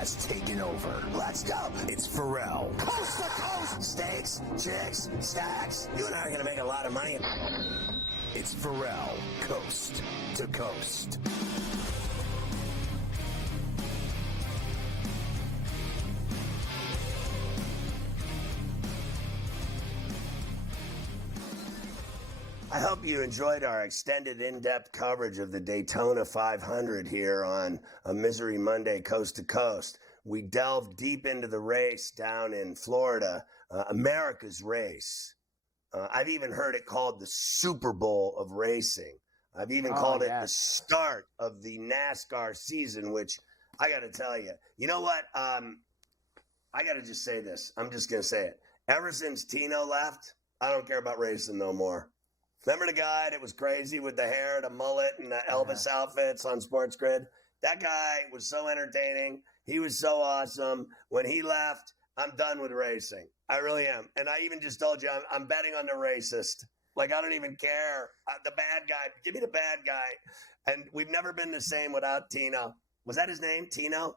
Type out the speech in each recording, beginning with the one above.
has taken over. Let's go. It's Ferrall. Coast to coast. Steaks, chicks, stacks. You and I are going to make a lot of money. It's Ferrall, coast to coast. I hope you enjoyed our extended in-depth coverage of the Daytona 500 here on a Misery Monday Coast to Coast. We delved deep into the race down in Florida, America's race. I've even heard it called the Super Bowl of racing. I've even called it the start of the NASCAR season, which I got to tell you. You know what? I got to just say this. I'm just going to say it. Ever since Tino left, I don't care about racing no more. Remember the guy that was crazy with the hair, the mullet, and the Elvis outfits on SportsGrid? That guy was so entertaining. He was so awesome. When he left, I'm done with racing. I really am. And I even just told you I'm betting on the racist. Like, I don't even care. The bad guy. Give me the bad guy. And we've never been the same without Tino. Was that his name, Tino?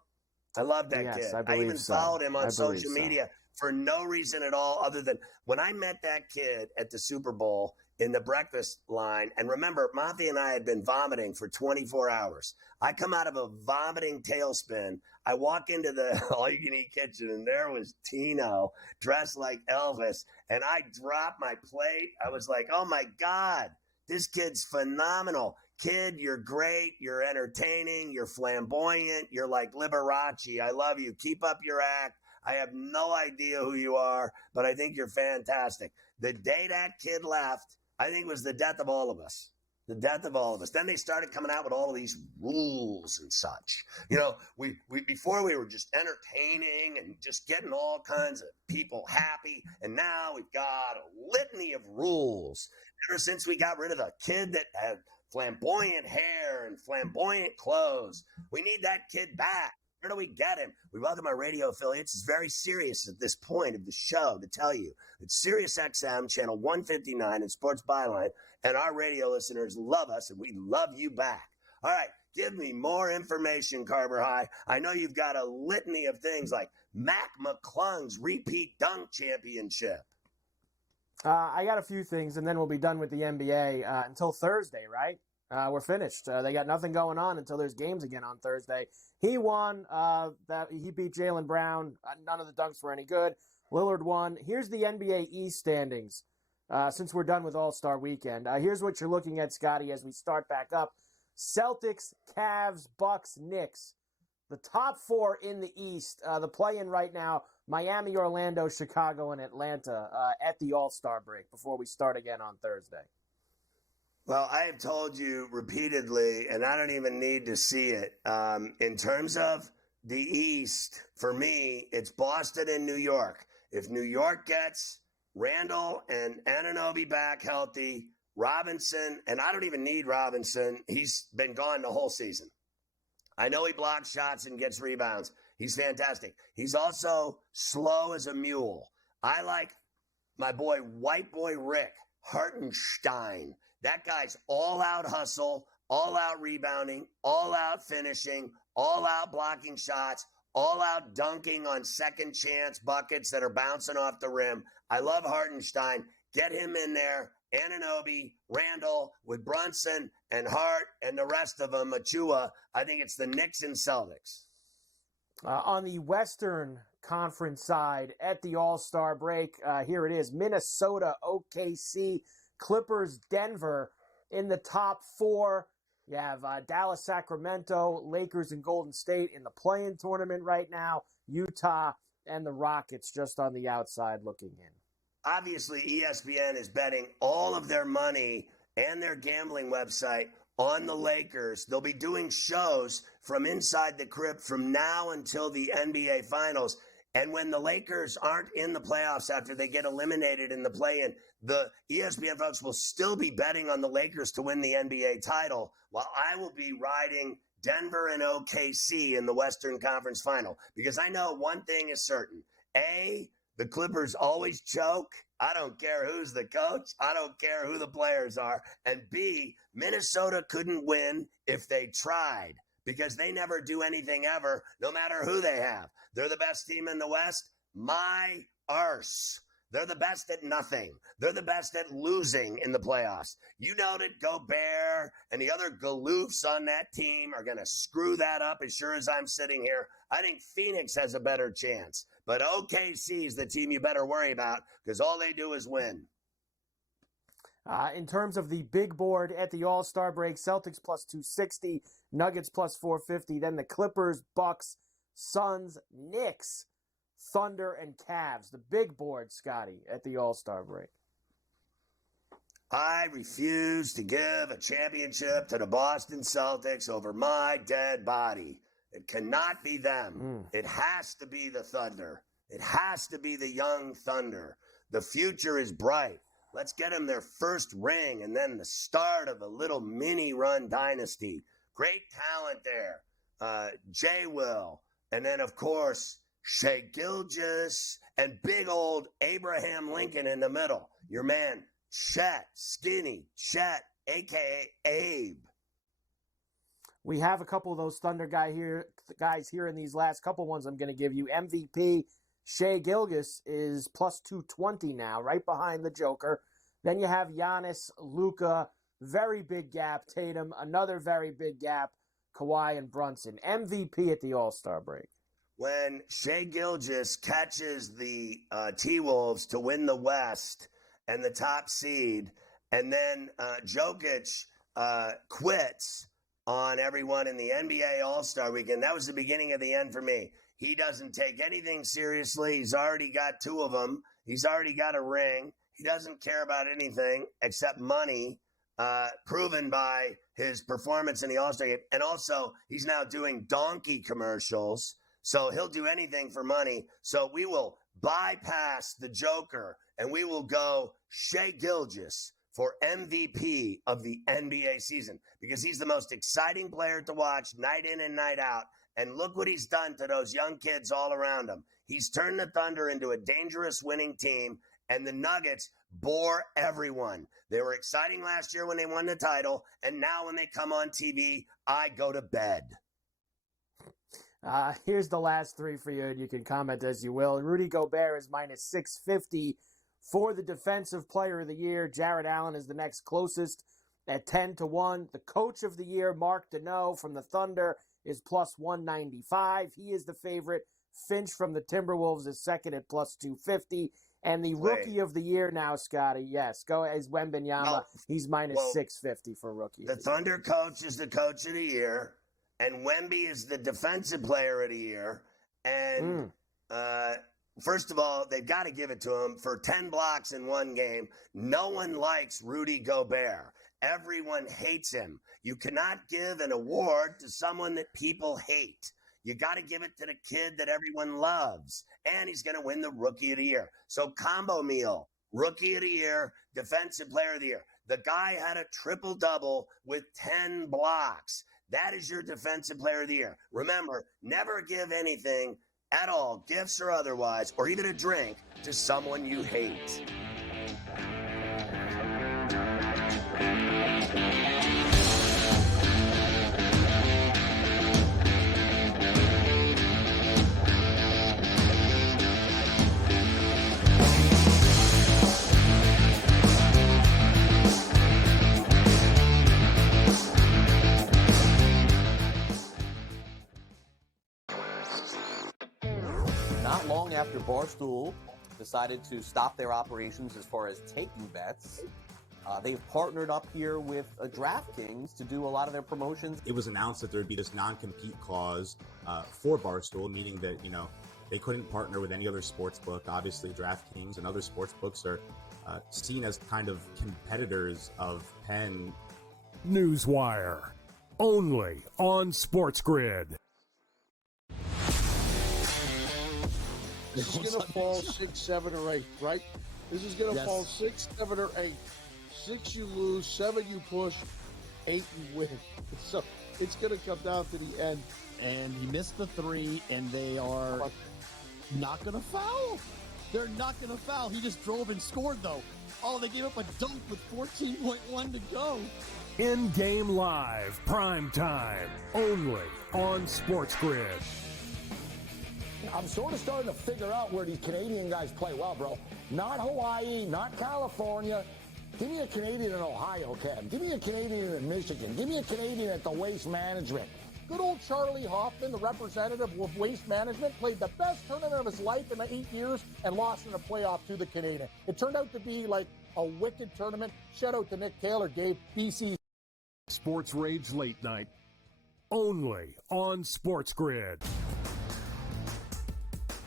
I love that kid. I even followed him on social media for no reason at all other than when I met that kid at the Super Bowl in the breakfast line. And remember, Mafia and I had been vomiting for 24 hours. I come out of a vomiting tailspin. I walk into the all-you-can-eat kitchen, and there was Tino dressed like Elvis. And I dropped my plate. I was like, oh, my God, this kid's phenomenal. Kid, you're great. You're entertaining. You're flamboyant. You're like Liberace. I love you. Keep up your act. I have no idea who you are, but I think you're fantastic. The day that kid left, I think it was the death of all of us. The death of all of us. Then they started coming out with all of these rules and such. You know, we before we were just entertaining and just getting all kinds of people happy, and now we've got a litany of rules. Ever since we got rid of the kid that had flamboyant hair and flamboyant clothes, we need that kid back. Where do we get him? We welcome our radio affiliates. It's very serious at this point of the show to tell you that Sirius XM, channel 159 and Sports Byline, and our radio listeners love us, and we love you back. All right, give me more information, Carver High. I know you've got a litany of things like Mac McClung's repeat dunk championship. I got a few things, and then we'll be done with the NBA until Thursday, right? We're finished. They got nothing going on until there's games again on Thursday. He won. He beat Jaylen Brown. None of the dunks were any good. Lillard won. Here's the NBA East standings since we're done with All-Star Weekend. Here's what you're looking at, Scotty, as we start back up. Celtics, Cavs, Bucks, Knicks. The top four in the East. The play-in right now, Miami, Orlando, Chicago, and Atlanta at the All-Star break before we start again on Thursday. Well, I have told you repeatedly, and I don't even need to see it. In terms of the East, for me, it's Boston and New York. If New York gets Randall and Anunoby back healthy, Robinson, and I don't even need Robinson. He's been gone the whole season. I know he blocks shots and gets rebounds. He's fantastic. He's also slow as a mule. I like my boy, white boy Rick Hartenstein. That guy's all-out hustle, all-out rebounding, all-out finishing, all-out blocking shots, all-out dunking on second-chance buckets that are bouncing off the rim. I love Hartenstein. Get him in there. Anunoby, Randall, with Brunson and Hart and the rest of them, Achua. I think it's the Knicks and Celtics. On the Western Conference side, at the All-Star break, here it is. Minnesota, OKC, Clippers, Denver in the top four. You have Dallas, Sacramento, Lakers, and Golden State in the play-in tournament right now. Utah and the Rockets just on the outside looking in. Obviously, ESPN is betting all of their money and their gambling website on the Lakers. They'll be doing shows from inside the crib from now until the NBA Finals. And when the Lakers aren't in the playoffs after they get eliminated in the play-in, the ESPN folks will still be betting on the Lakers to win the NBA title, while I will be riding Denver and OKC in the Western Conference Final. Because I know one thing is certain. A, the Clippers always choke. I don't care who's the coach. I don't care who the players are. And B, Minnesota couldn't win if they tried. because they never do anything ever, no matter who they have. They're the best team in the West. My arse. They're the best at nothing. They're the best at losing in the playoffs. You know that Gobert and the other galoofs on that team are going to screw that up as sure as I'm sitting here. I think Phoenix has a better chance. But OKC is the team you better worry about because all they do is win. In terms of the big board at the All-Star break, Celtics plus 260, Nuggets plus 450, then the Clippers, Bucks, Suns, Knicks, Thunder, and Cavs. The big board, Scotty, at the All-Star break. I refuse to give a championship to the Boston Celtics over my dead body. It cannot be them. It has to be the Thunder. It has to be the young Thunder. The future is bright. Let's get them their first ring and then the start of a little mini-run dynasty. Great talent there. Jay Will. And then, of course, Shea Gilgeous and big old Abraham Lincoln in the middle. Your man, Chet, skinny Chet, a.k.a. Abe. We have a couple of those Thunder guys here in these last couple ones I'm going to give you. MVP Shea Gilgeous is plus 220 now, right behind the Joker. Then you have Giannis, Luka, very big gap. Tatum, another very big gap. Kawhi and Brunson. MVP at the All-Star break. When Shea Gilgeous catches the T-Wolves to win the West and the top seed, and then Jokic quits on everyone in the NBA All-Star Weekend, that was the beginning of the end for me. He doesn't take anything seriously. He's already got 2 of them. He's already got a ring. He doesn't care about anything except money, proven by his performance in the All-Star game. And also, he's now doing donkey commercials, so he'll do anything for money. So we will bypass the Joker, and we will go Shea Gilgeous for MVP of the NBA season because he's the most exciting player to watch night in and night out. And look what he's done to those young kids all around him. He's turned the Thunder into a dangerous winning team, and the Nuggets bore everyone. They were exciting last year when they won the title, and now when they come on TV, I go to bed. Here's the last 3 for you, and you can comment as you will. Rudy Gobert is minus 650 for the Defensive Player of the Year. Jared Allen is the next closest at 10-1. The Coach of the Year, Mark Deneau from the Thunder, is plus 195. He is the favorite. Finch from the Timberwolves is second at plus 250. And the Rookie of the Year now, Scotty, yes, go as Wembanyama. He's minus 650 for Rookie. The Thunder coach is the Coach of the Year, and Wemby is the Defensive Player of the Year. And first of all, they've got to give it to him for 10 blocks in one game. No one likes Rudy Gobert. Everyone hates him. You cannot give an award to someone that people hate. You got to give it to the kid that everyone loves. And he's going to win the Rookie of the Year. So combo meal, Rookie of the Year, Defensive Player of the Year. The guy had a triple-double with 10 blocks. That is your Defensive Player of the Year. Remember, never give anything at all, gifts or otherwise, or even a drink, to someone you hate. Not long after Barstool decided to stop their operations as far as taking bets, they've partnered up here with DraftKings to do a lot of their promotions. It was announced that there would be this non-compete clause for Barstool, meaning that, they couldn't partner with any other sports book. Obviously, DraftKings and other sports books are seen as kind of competitors of Penn. Newswire, only on SportsGrid. This is going to fall 6, 7, or 8, right? This is going to fall 6, 7, or 8. 6 you lose, 7 you push, 8 you win. So it's going to come down to the end. And he missed the 3, and they are not going to foul. They're not going to foul. He just drove and scored, though. Oh, they gave up a dunk with 14.1 to go. In-game live, prime time, only on SportsGrid. I'm sort of starting to figure out where these Canadian guys play well, bro. Not Hawaii, not California. Give me a Canadian in Ohio, Cam. Give me a Canadian in Michigan. Give me a Canadian at the Waste Management. Good old Charlie Hoffman, the representative of Waste Management, played the best tournament of his life in the 8 years and lost in the playoff to the Canadian. It turned out to be like a wicked tournament. Shout out to Nick Taylor, gave BC. Sports Rage Late Night, only on SportsGrid.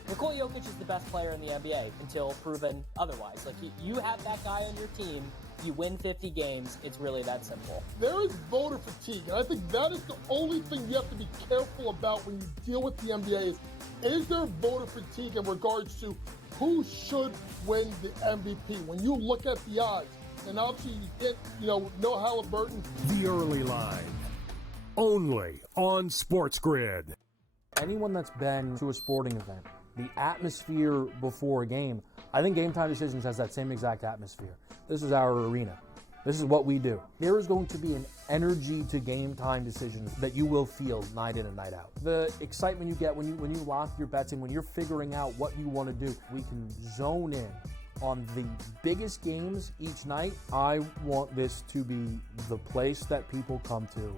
Nikola Jokic is the best player in the NBA until proven otherwise. Like, you have that guy on your team, you win 50 games, it's really that simple. There is voter fatigue, and I think that is the only thing you have to be careful about when you deal with the NBA is there voter fatigue in regards to who should win the MVP? When you look at the odds, and obviously you get, no Halliburton. The Early Line, only on SportsGrid. Anyone that's been to a sporting event, the atmosphere before a game, I think Game Time Decisions has that same exact atmosphere. This is our arena. This is what we do. There is going to be an energy to Game Time Decisions that you will feel night in and night out. The excitement you get when you lock your bets in, when you're figuring out what you want to do, we can zone in on the biggest games each night. I want this to be the place that people come to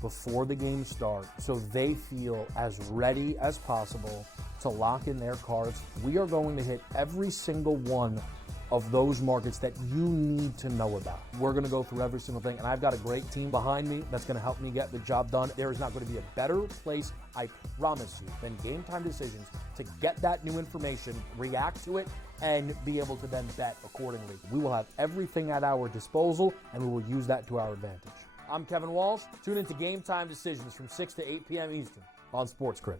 before the games start so they feel as ready as possible to lock in their cards. We are going to hit every single one of those markets that you need to know about. We're going to go through every single thing, and I've got a great team behind me that's going to help me get the job done. There is not going to be a better place, I promise you, than Game Time Decisions to get that new information, react to it, and be able to then bet accordingly. We will have everything at our disposal, and we will use that to our advantage. I'm Kevin Walsh. Tune into Game Time Decisions from 6 to 8 p.m. Eastern on SportsGrid.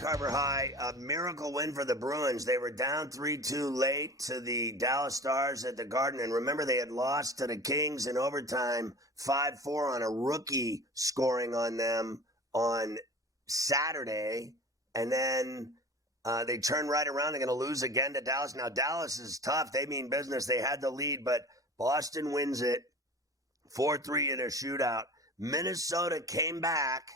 Carver High, a miracle win for the Bruins. They were down 3-2 late to the Dallas Stars at the Garden. And remember, they had lost to the Kings in overtime 5-4 on a rookie scoring on them on Saturday. And then they turned right around. They're going to lose again to Dallas. Now, Dallas is tough. They mean business. They had the lead, but Boston wins it 4-3 in a shootout. Minnesota came back.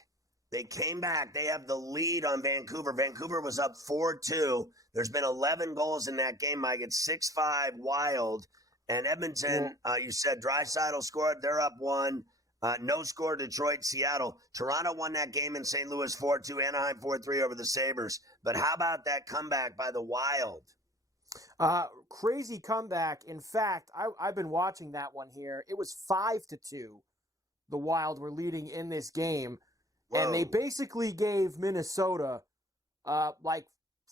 They came back. They have the lead on Vancouver. Vancouver was up 4-2. There's been 11 goals in that game, Mike. It's 6-5 Wild. And Edmonton, you said Draisaitl scored. They're up 1. No score, Detroit, Seattle. Toronto won that game in St. Louis 4-2. Anaheim 4-3 over the Sabres. But how about that comeback by the Wild? Crazy comeback. In fact, I've been watching that one here. It was 5-2. The Wild were leading in this game. Whoa. And they basically gave Minnesota like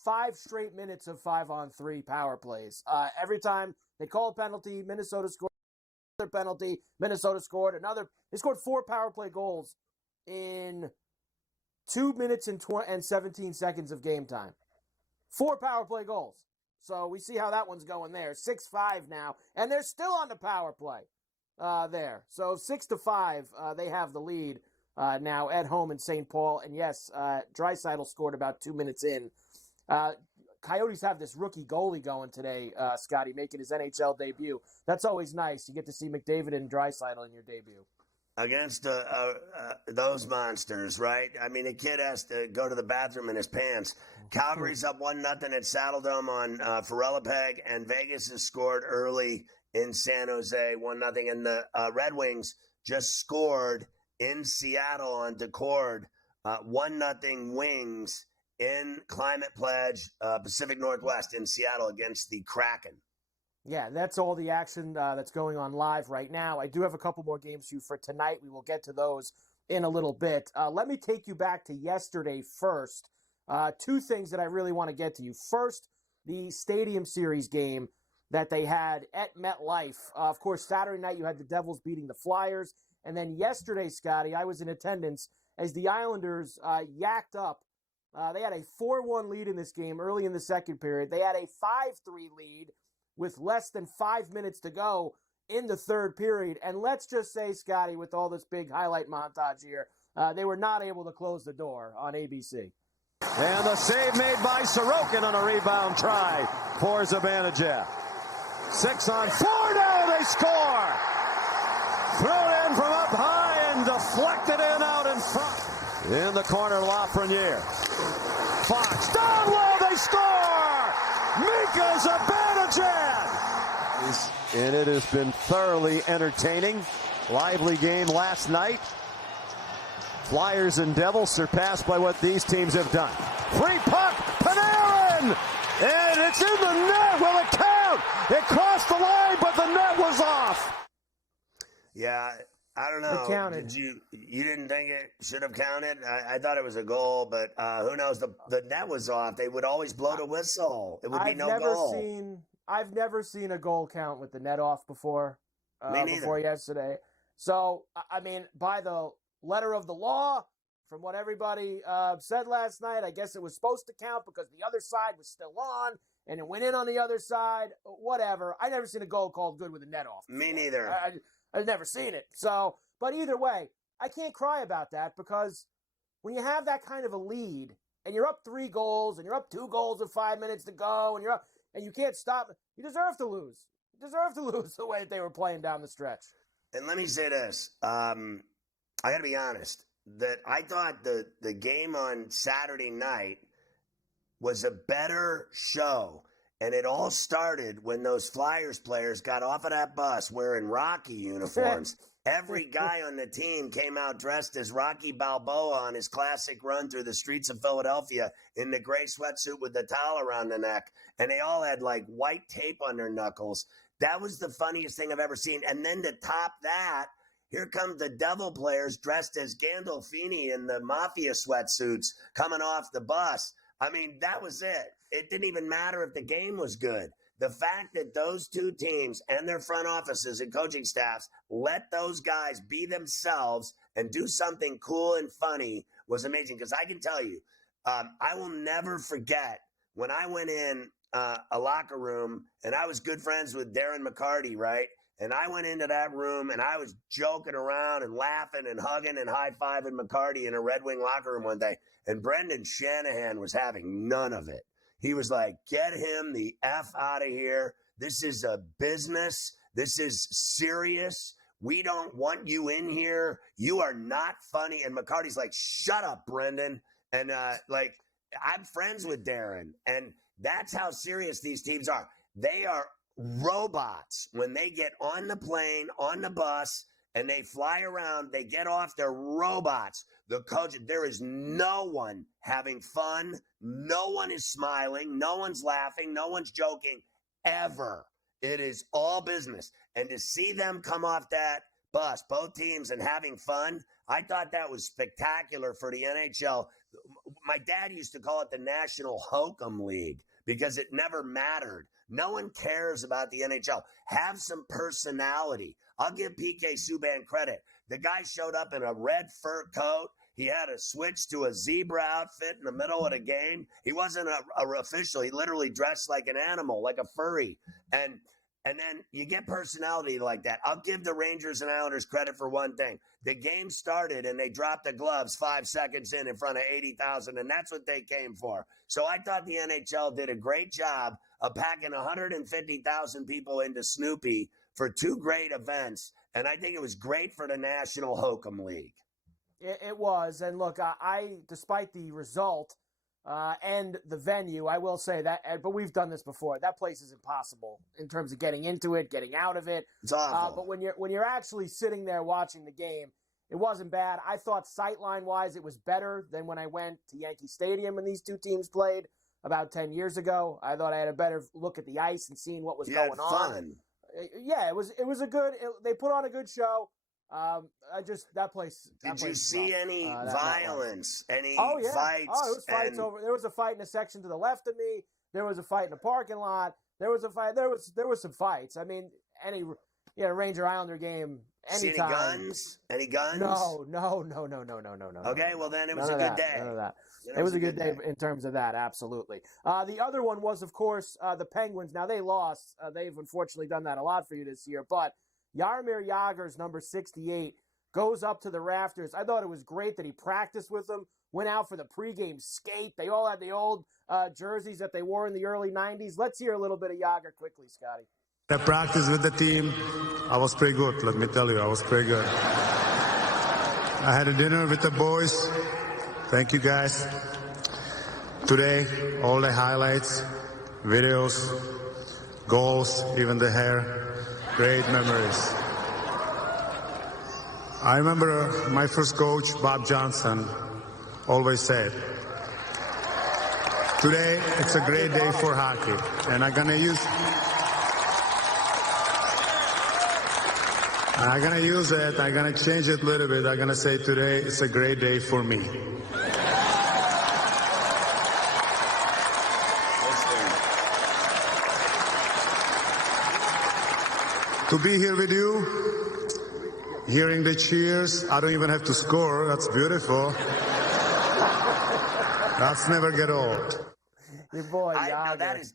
5 straight minutes of 5-on-3 power plays. Every time they called a penalty, Minnesota scored another penalty, Minnesota scored another. They scored 4 power play goals in 2 minutes and 17 seconds of game time. 4 power play goals. So we see how that one's going there. 6-5 now, and they're still on the power play there. So 6-5, they have the lead. Now at home in St. Paul. And yes, Draisaitl scored about 2 minutes in. Coyotes have this rookie goalie going today, Scotty, making his NHL debut. That's always nice. You get to see McDavid and Draisaitl in your debut. Against those monsters, right? I mean, a kid has to go to the bathroom in his pants. Calgary's up 1-0 at Saddledome on Ferrellapeg, and Vegas has scored early in San Jose, 1-0. And the Red Wings just scored in Seattle on Decord, 1-0 Wings in Climate Pledge, Pacific Northwest in Seattle against the Kraken. Yeah, that's all the action that's going on live right now. I do have a couple more games for tonight. We will get to those in a little bit. Let me take you back to yesterday first. 2 things that I really want to get to you. First, the Stadium Series game that they had at MetLife. Of course, Saturday night you had the Devils beating the Flyers. And then yesterday, Scotty, I was in attendance as the Islanders yacked up. They had a 4-1 lead in this game early in the second period. They had a 5-3 lead with less than 5 minutes to go in the third period. And let's just say, Scotty, with all this big highlight montage here, they were not able to close the door on ABC. And the save made by Sorokin on a rebound try for Zibanejad. 6-on-4 now, they score! Thrown in from up high and deflected in out in front. In the corner, Lafreniere. Fox down low, they score! Mika Zibanejad! And it has been thoroughly entertaining. Lively game last night. Flyers and Devils surpassed by what these teams have done. Free puck, Panarin! And it's in the net. Will it count? It crossed the line, but the net was off. Yeah, I don't know. It counted. You didn't think it should have counted? I thought it was a goal, but who knows? The net was off. They would always blow the whistle. It would be no goal. I've never seen a goal count with the net off before. Me neither. Before yesterday. So, I mean, by the letter of the law, from what everybody said last night, I guess it was supposed to count because the other side was still on, and it went in on the other side. Whatever. I never seen a goal called good with the net off. Me neither. I've never seen it. So, but either way, I can't cry about that because when you have that kind of a lead and you're up 3 goals and you're up 2 goals with 5 minutes to go and you're up and you can't stop, you deserve to lose. You deserve to lose the way that they were playing down the stretch. And let me say this. I got to be honest that I thought the game on Saturday night was a better show. And it all started when those Flyers players got off of that bus wearing Rocky uniforms. Every guy on the team came out dressed as Rocky Balboa on his classic run through the streets of Philadelphia in the gray sweatsuit with the towel around the neck. And they all had like white tape on their knuckles. That was the funniest thing I've ever seen. And then to top that, here come the Devil players dressed as Gandolfini in the Mafia sweatsuits coming off the bus. I mean, that was it. It didn't even matter if the game was good. The fact that those two teams and their front offices and coaching staffs let those guys be themselves and do something cool and funny was amazing. Because I can tell you, I will never forget when I went in a locker room and I was good friends with Darren McCarty, right? And I went into that room and I was joking around and laughing and hugging and high-fiving McCarty in a Red Wing locker room one day. And Brendan Shanahan was having none of it. He was like, get him the F out of here. This is a business. This is serious. We don't want you in here. You are not funny. And McCarty's like, shut up, Brendan. And I'm friends with Darren. And that's how serious these teams are. They are robots. When they get on the plane, on the bus, and they fly around, they get off, they're robots. The coach, there is no one having fun. No one is smiling. No one's laughing. No one's joking ever. It is all business. And to see them come off that bus, both teams, and having fun, I thought that was spectacular for the NHL. My dad used to call it the National Hokum League because it never mattered. No one cares about the NHL. Have some personality. I'll give PK Subban credit. The guy showed up in a red fur coat. He had to switch to a zebra outfit in the middle of the game. He wasn't a official. He literally dressed like an animal, like a furry. And then you get personality like that. I'll give the Rangers and Islanders credit for one thing. The game started and they dropped the gloves 5 seconds in front of 80,000, and that's what they came for. So I thought the NHL did a great job of packing 150,000 people into Snoopy for 2 great events, and I think it was great for the National Hokum League. It was, and look, I despite the result and the venue, I will say that, but we've done this before. That place is impossible in terms of getting into it, getting out of it. It's awful. But when you're actually sitting there watching the game, it wasn't bad. I thought sightline-wise, it was better than when I went to Yankee Stadium when these two teams played about 10 years ago. I thought I had a better look at the ice and seeing what was going on. Fun. Yeah, it was a good. They put on a good show. That place. Did you see any violence? Any fights? Oh, it was fights over. There was a fight in a section to the left of me. There was a fight in the parking lot. There was a fight. There was some fights. I mean, Yeah, Ranger Islander game anytime. See any guns? Any guns? No. Okay, well then it was None a of good that, day. None of that. It was a good day in terms of that, absolutely. The other one was, of course, the Penguins. Now, they lost. They've unfortunately done that a lot for you this year. But Jaromir Jagr's number 68 goes up to the rafters. I thought it was great that he practiced with them, went out for the pregame skate. They all had the old jerseys that they wore in the early 90s. Let's hear a little bit of Jagr quickly, Scotty. I practiced with the team. I was pretty good, let me tell you. I was pretty good. I had a dinner with the boys. Thank you, guys. Today, all the highlights, videos, goals, even the hair, great memories. I remember my first coach, Bob Johnson, always said, today, it's a great day for hockey, and I'm gonna use it, I'm gonna change it a little bit. I'm gonna say today it's a great day for me. To be here with you, hearing the cheers, I don't even have to score, that's beautiful. That's never get old. Your boy, no, that is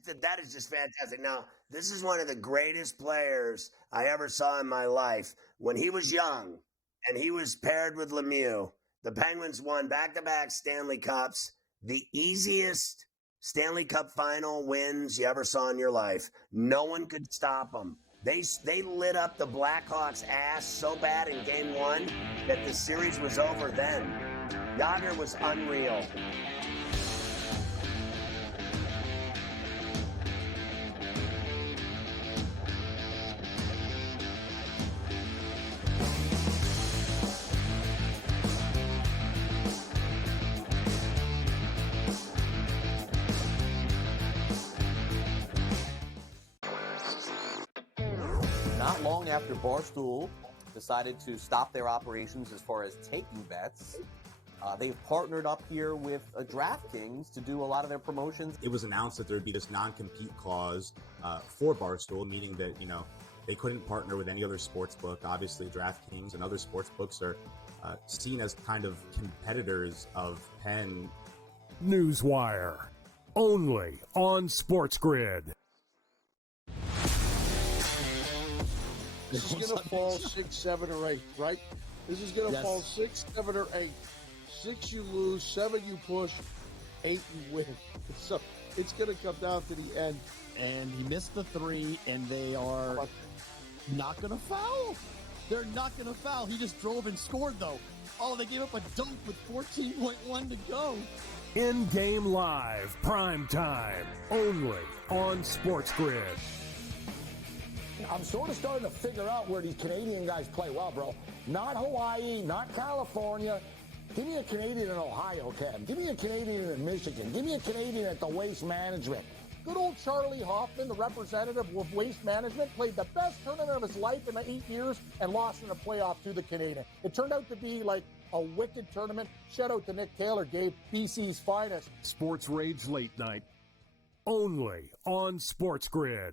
just fantastic. Now, this is one of the greatest players I ever saw in my life. When he was young and he was paired with Lemieux, the Penguins won back-to-back Stanley Cups, the easiest Stanley Cup final wins you ever saw in your life. No one could stop them. They lit up the Blackhawks' ass so bad in Game 1 that the series was over then. Jagr was unreal. Not long after Barstool decided to stop their operations as far as taking bets, they've partnered up here with DraftKings to do a lot of their promotions. It was announced that there would be this non-compete clause for Barstool, meaning that, they couldn't partner with any other sports book. Obviously, DraftKings and other sports books are seen as kind of competitors of Penn. Newswire, only on SportsGrid. This is going to fall 6, 7, or 8, right? This is going to fall 6, 7, or 8. 6 you lose, 7 you push, 8 you win. So it's going to come down to the end. And he missed the 3, and they are not going to foul. They're not going to foul. He just drove and scored, though. Oh, they gave up a dunk with 14.1 to go. In-game live, prime time, only on SportsGrid. I'm sort of starting to figure out where these Canadian guys play well, bro. Not Hawaii, not California. Give me a Canadian in Ohio, Cam. Give me a Canadian in Michigan. Give me a Canadian at the Waste Management. Good old Charlie Hoffman, the representative of Waste Management, played the best tournament of his life in 8 years and lost in the playoff to the Canadian. It turned out to be like a wicked tournament. Shout out to Nick Taylor, Gabe, BC's finest. Sports Rage Late Night, only on SportsGrid.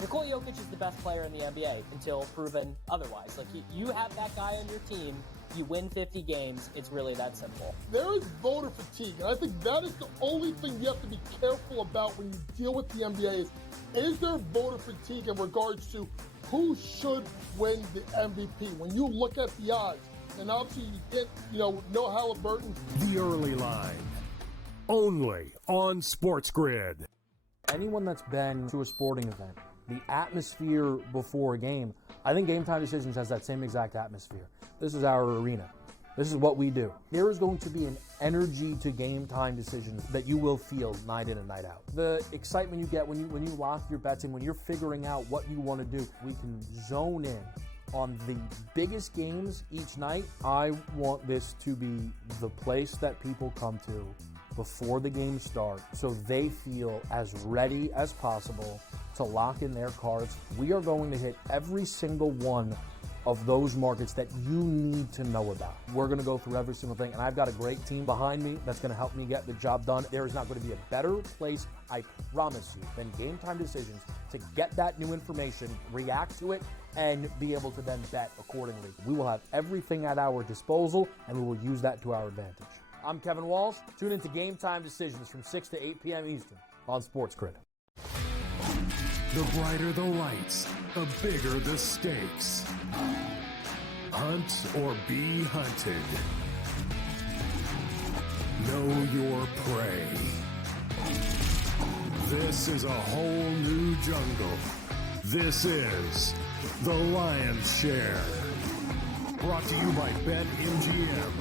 Nikola Jokic is the best player in the NBA until proven otherwise. Like, you have that guy on your team, you win 50 games, it's really that simple. There is voter fatigue, and I think that is the only thing you have to be careful about when you deal with the NBA is there voter fatigue in regards to who should win the MVP? When you look at the odds, and obviously you get, no Halliburton. The early line, only on SportsGrid. Anyone that's been to a sporting event, the atmosphere before a game, I think Game Time Decisions has that same exact atmosphere. This is our arena. This is what we do. There is going to be an energy to Game Time Decisions that you will feel night in and night out. The excitement you get when you lock your bets in, when you're figuring out what you want to do, we can zone in on the biggest games each night. I want this to be the place that people come to before the games start so they feel as ready as possible to lock in their cards. We are going to hit every single one of those markets that you need to know about. We're going to go through every single thing, and I've got a great team behind me that's going to help me get the job done. There is not going to be a better place, I promise you, than Game Time Decisions to get that new information, react to it, and be able to then bet accordingly. We will have everything at our disposal, and we will use that to our advantage. I'm Kevin Walsh. Tune into Game Time Decisions from 6 to 8 p.m. Eastern on SportsGrid. The brighter the lights, the bigger the stakes. Hunt or be hunted. Know your prey. This is a whole new jungle. This is The Lion's Share. Brought to you by BetMGM.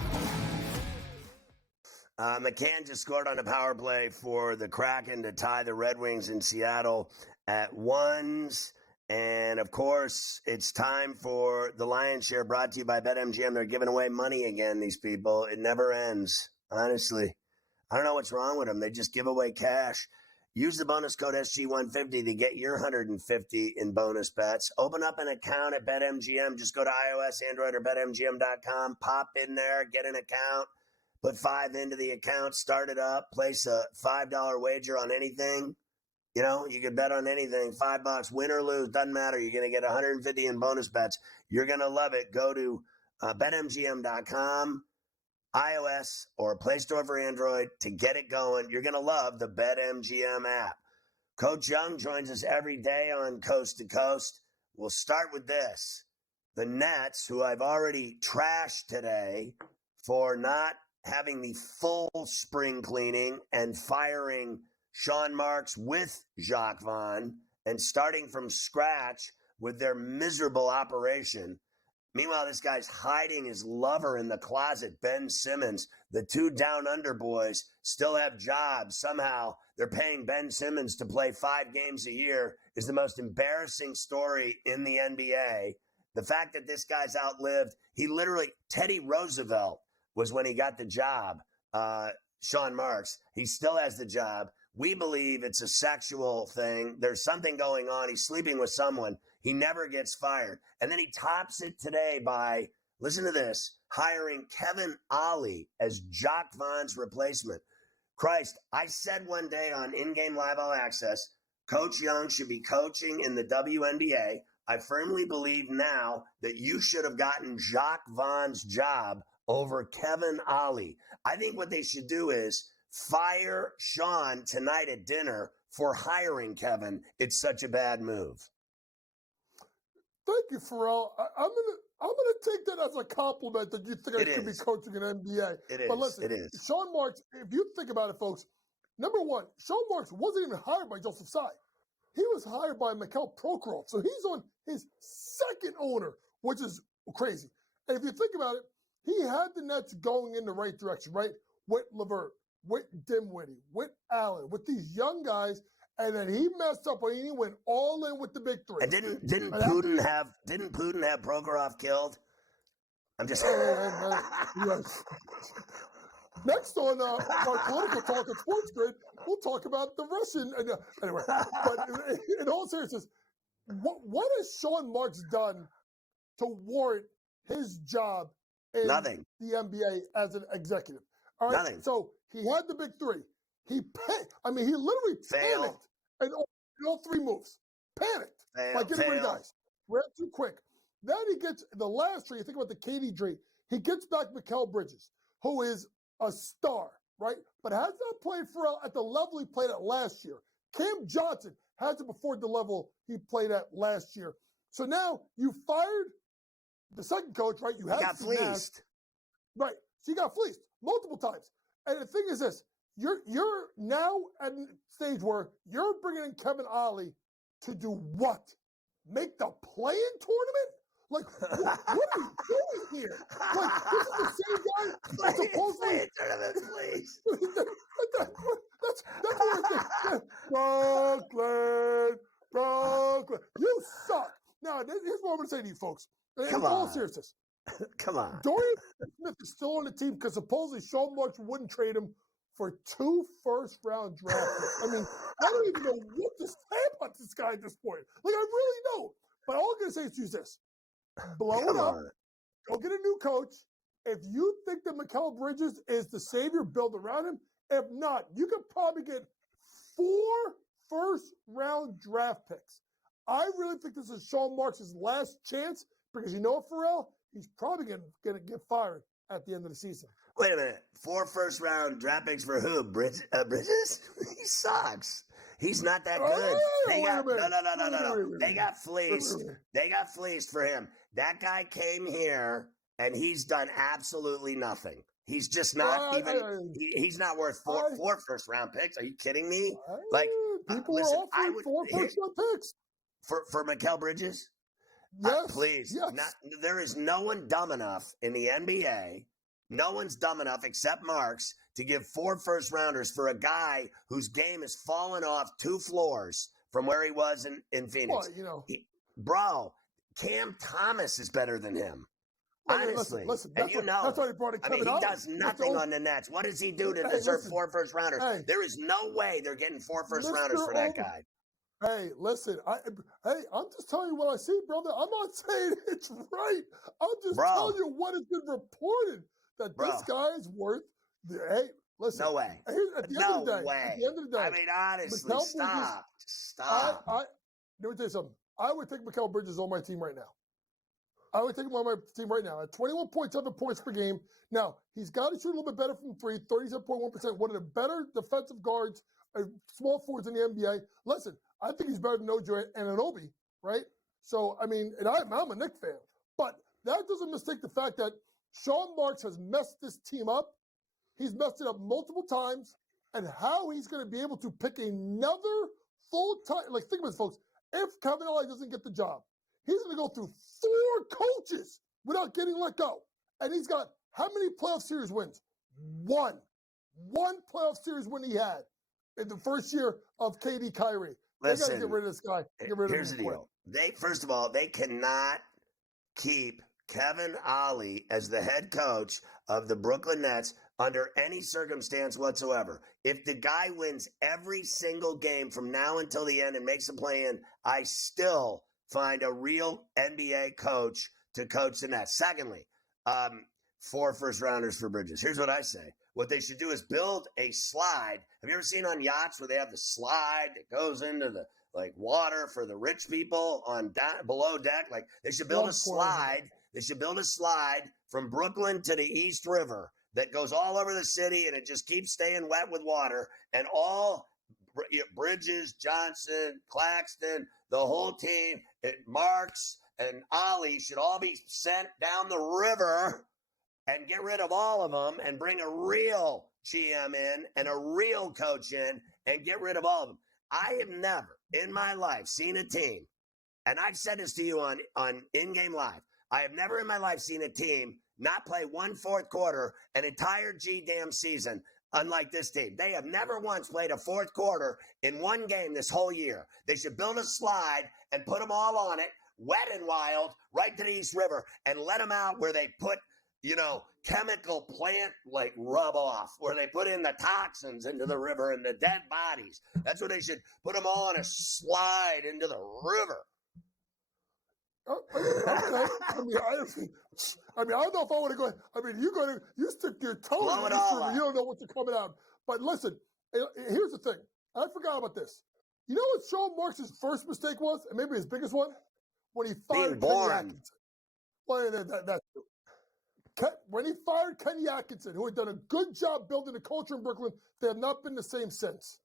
McCann just scored on a power play for the Kraken to tie the Red Wings in Seattle at 1s. And, of course, it's time for the Lion's Share, brought to you by BetMGM. They're giving away money again, these people. It never ends, honestly. I don't know what's wrong with them. They just give away cash. Use the bonus code SG150 to get your $150 in bonus bets. Open up an account at BetMGM. Just go to iOS, Android, or BetMGM.com. Pop in there, get an account. Put $5 into the account, start it up, place a $5 wager on anything. You know, you can bet on anything, $5, win or lose, doesn't matter. You're going to get 150 in bonus bets. You're going to love it. Go to BetMGM.com, iOS, or Play Store for Android to get it going. You're going to love the BetMGM app. Coach Young joins us every day on Coast to Coast. We'll start with this. The Nets, who I've already trashed today for not having the full spring cleaning and firing Sean Marks with Jacques Vaughn and starting from scratch with their miserable operation. Meanwhile, this guy's hiding his lover in the closet, Ben Simmons. The two down under boys still have jobs. Somehow they're paying Ben Simmons to play 5 games a year is the most embarrassing story in the NBA. The fact that this guy's outlived, Teddy Roosevelt was when he got the job, Sean Marks. He still has the job. We believe it's a sexual thing. There's something going on. He's sleeping with someone. He never gets fired. And then he tops it today by, listen to this, hiring Kevin Ollie as Jacques Vaughn's replacement. Christ, I said one day on In-Game Live All Access, Coach Young should be coaching in the WNBA. I firmly believe now that you should have gotten Jacques Vaughn's job over Kevin Ollie. I think what they should do is fire Sean tonight at dinner for hiring Kevin. It's such a bad move. Thank you, Ferrall. I'm gonna take that as a compliment that you think I should be coaching an NBA. It is. But listen, it is. Sean Marks, if you think about it, folks, number one, Sean Marks wasn't even hired by Joseph Tsai. He was hired by Mikhail Prokhorov. So he's on his second owner, which is crazy. And if you think about it, he had the Nets going in the right direction, right? With LeVert, with Dinwiddie, with Allen, with these young guys. And then he messed up and he went all in with the big three. And didn't Putin have Prokhorov killed? I'm just yes. Next on our political talk at SportsGrid, we'll talk about the Russian. Anyway, but in all seriousness, what has Sean Marks done to warrant his job in Nothing. the NBA as an executive? All right. Nothing. So he had the big three. He literally panicked in all 3 moves. Panicked by getting rid of guys. Ran too quick. Then he gets the last trade. You think about the KD trade. He gets back Mikal Bridges, who is a star, right? But has not played at the level he played at last year. Cam Johnson hasn't performed the level he played at last year. So now you fired the second coach, right? You got fleeced. Right. So you got fleeced multiple times. And the thing is this. You're now at a stage where you're bringing in Kevin Ollie to do what? Make the play-in tournament? Like, what are you doing here? Like, this is the same guy that's supposedly... Play-in tournament, please. That's what I think. Brooklyn. You suck. Now, here's what I'm going to say to you folks. In all seriousness. Come on. Dorian Smith is still on the team because supposedly Sean Marks wouldn't trade him for 2 first-round draft picks. I mean, I don't even know what to say about this guy at this point. Like, I really don't. But all I'm going to say is use this. blow Come it up, on. go get a new coach. If you think that Mikal Bridges is the savior, build around him. If not, you could probably get 4 first-round draft picks. I really think this is Sean Marks' last chance because you know what, Ferrall? He's probably going to get fired at the end of the season. Wait a minute. 4 first-round draft picks for who? Bridges? He sucks. He's not that good. No. They got fleeced. They got fleeced for him. That guy came here, and he's done absolutely nothing. He's just not he's not worth four first-round picks. Are you kidding me? People are offering 4 first-round picks. For Mikal Bridges? Yes. Please. Yes. There is no one dumb enough in the NBA. No one's dumb enough except Marks to give 4 first-rounders for a guy whose game has fallen off 2 floors from where he was in Phoenix. Well, Cam Thomas is better than him. Honestly. Listen, and that's why he brought in Kevin he does nothing on the Nets. What does he do to deserve 4 first-rounders? There is no way they're getting 4 first-rounders for that guy. Hey, listen. I'm just telling you what I see, brother. I'm not saying it's right. I'm just telling you what has been reported that this guy is worth. Hey, listen. No way. At the end of the day. I mean, honestly, stop. Let me tell you something. I would take Mikal Bridges on my team right now. I would take him on my team right now at 21.7 points per game. Now, he's got to shoot a little bit better from 3, 37.1%. One of the better defensive guards, small forwards in the NBA. Listen, I think he's better than Ojo and Anunoby, right? So, I mean, and I'm a Knicks fan. But that doesn't mistake the fact that Sean Marks has messed this team up. He's messed it up multiple times. And how he's going to be able to pick another full-time – think about this, folks. If Kevin Ollie doesn't get the job, he's going to go through 4 coaches without getting let go. And he's got how many playoff series wins? 1. 1 playoff series win he had in the first year of KD Kyrie. They got to get rid of this guy. Here's the deal. First of all, they cannot keep Kevin Ollie as the head coach of the Brooklyn Nets under any circumstance whatsoever. If the guy wins every single game from now until the end and makes a play-in, I still find a real NBA coach to coach the Nets. Secondly, 4 first-rounders for Bridges. Here's what I say. What they should do is build a slide. Have you ever seen on yachts where they have the slide that goes into the water for the rich people on below deck? They should build a slide. They should build a slide from Brooklyn to the East River that goes all over the city, and it just keeps staying wet with water. And all Bridges, Johnson, Claxton, the whole team, Marks and Ollie should all be sent down the river and get rid of all of them and bring a real GM in and a real coach in and get rid of all of them. I have never in my life seen a team, and I've said this to you on In-Game Live, I have never in my life seen a team not play 1 fourth quarter an entire G-damn season unlike this team. They have never once played a fourth quarter in one game this whole year. They should build a slide and put them all on it, wet and wild, right to the East River, and let them out where they put chemical plant rub off, where they put in the toxins into the river and the dead bodies. That's what they should put them all on a slide into the river. Okay. I don't know if I want to go. You stick your toe in the river, you don't know what's coming out. But listen, here's the thing. I forgot about this. You know what Sean Marks' first mistake was, and maybe his biggest one? When he fired Kenny Atkinson. When he fired Kenny Atkinson, who had done a good job building the culture in Brooklyn, they have not been the same since.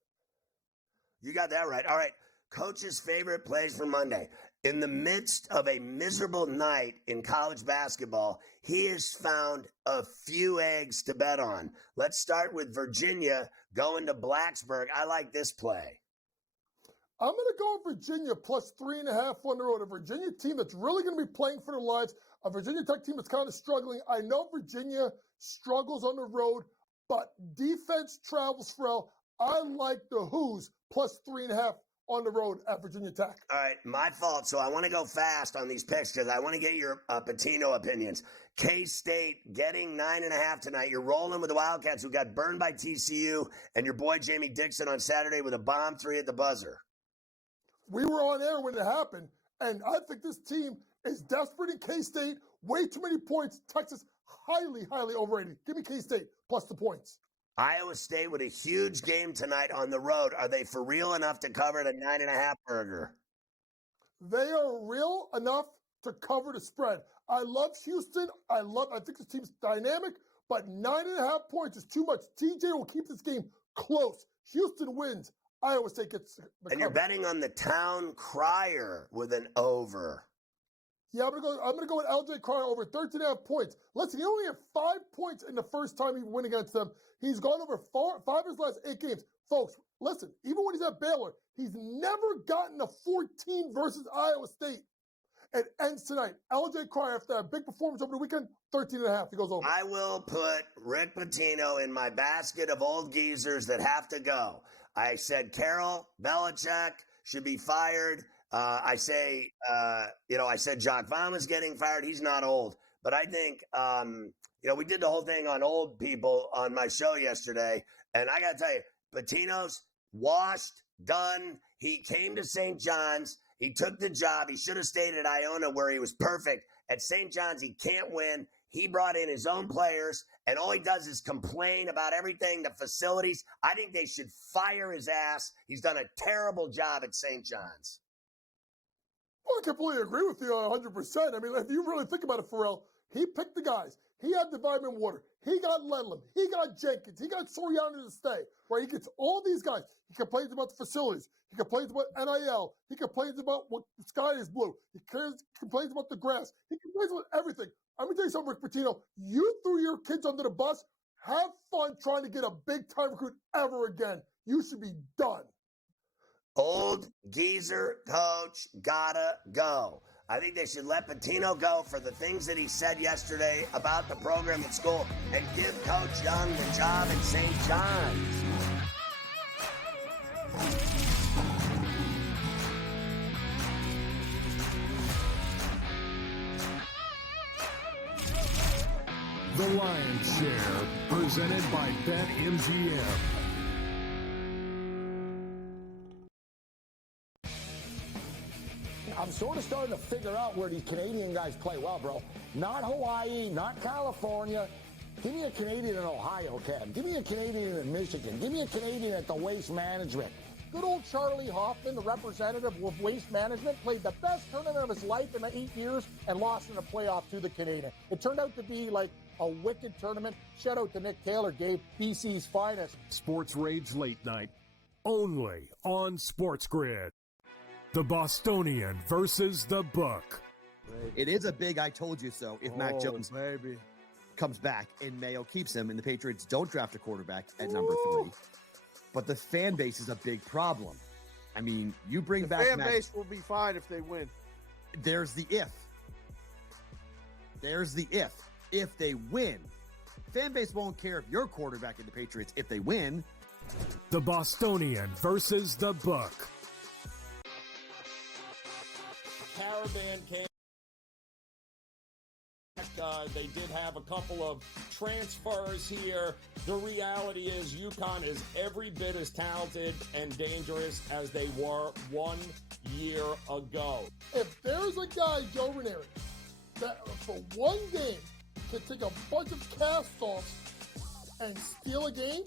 You got that right. All right. Coach's favorite plays for Monday. In the midst of a miserable night in college basketball, he has found a few eggs to bet on. Let's start with Virginia going to Blacksburg. I like this play. I'm going to go Virginia plus 3.5 on the road. A Virginia team that's really going to be playing for their lives. A Virginia Tech team that's kind of struggling. I know Virginia struggles on the road, but defense travels well. I like the Who's plus 3.5 on the road at Virginia Tech. All right, my fault. So I want to go fast on these picks because I want to get your Pitino opinions. K-State getting 9.5 tonight. You're rolling with the Wildcats who got burned by TCU and your boy Jamie Dixon on Saturday with a bomb 3 at the buzzer. We were on air when it happened, And I think this team is desperate in K-State. Way too many points. Texas, highly, highly overrated. Give me K-State plus the points. Iowa State with a huge game tonight on the road. Are they for real enough to cover the 9.5 burger? They are real enough to cover the spread. I love Houston. I think this team's dynamic, but 9.5 points is too much. TJ will keep this game close. Houston wins. Iowa State gets the And cover. you're betting on the town crier with an over. Yeah, I'm gonna go with LJ Cryer over 13.5 points. Listen, he only had 5 points in the first time he went against them. He's gone over 5 of his last 8 games. Folks, listen, even when he's at Baylor, he's never gotten a 14 versus Iowa State. It ends tonight. LJ Cryer, after that big performance over the weekend, 13.5. He goes over. I will put Rick Pitino in my basket of old geezers that have to go. I said Carroll, Belichick should be fired. I said Jock was getting fired. He's not old. But I think, we did the whole thing on old people on my show yesterday. And I got to tell you, Pitino's washed, done. He came to St. John's. He took the job. He should have stayed at Iona where he was perfect. At St. John's, he can't win. He brought in his own players, and all he does is complain about everything, the facilities. I think they should fire his ass. He's done a terrible job at St. John's. Well, I completely agree with you 100%. I mean, if you really think about it, Ferrall, he picked the guys. He had the vitamin water. He got Ledlam. He got Jenkins. He got Soriano to stay. Right? He gets all these guys. He complains about the facilities. He complains about NIL. He complains about what the sky is blue. He complains about the grass. He complains about everything. I'm going to tell you something, Rick Pitino. You threw your kids under the bus. Have fun trying to get a big-time recruit ever again. You should be done. Old geezer coach gotta go. I think they should let Pitino go for the things that he said yesterday about the program at school and give Coach Young the job at St. John's. The Lion's Share, presented by BetMGM. I'm sort of starting to figure out where these Canadian guys play well, bro. Not Hawaii, not California. Give me a Canadian in Ohio, Cam. Give me a Canadian in Michigan. Give me a Canadian at the Waste Management. Good old Charlie Hoffman, the representative of Waste Management, played the best tournament of his life in 8 years and lost in the playoff to the Canadian. It turned out to be like a wicked tournament. Shout out to Nick Taylor, gave BC's finest. Sports Rage Late Night, only on SportsGrid. The Bostonian versus the Book. It is a big I told you so if Mac Jones comes back and Mayo keeps him and the Patriots don't draft a quarterback at number 3. But the fan base is a big problem. I mean, you bring back fan base will be fine if they win. There's the if. There's the if. If they win, fan base won't care if you're quarterback in the Patriots if they win. The Bostonian versus the Book. Caravan came. They did have a couple of transfers here. The reality is UConn is every bit as talented and dangerous as they were 1 year ago. If there's a guy, Joe Ranieri, that for one game can take a bunch of cast-offs and steal a game,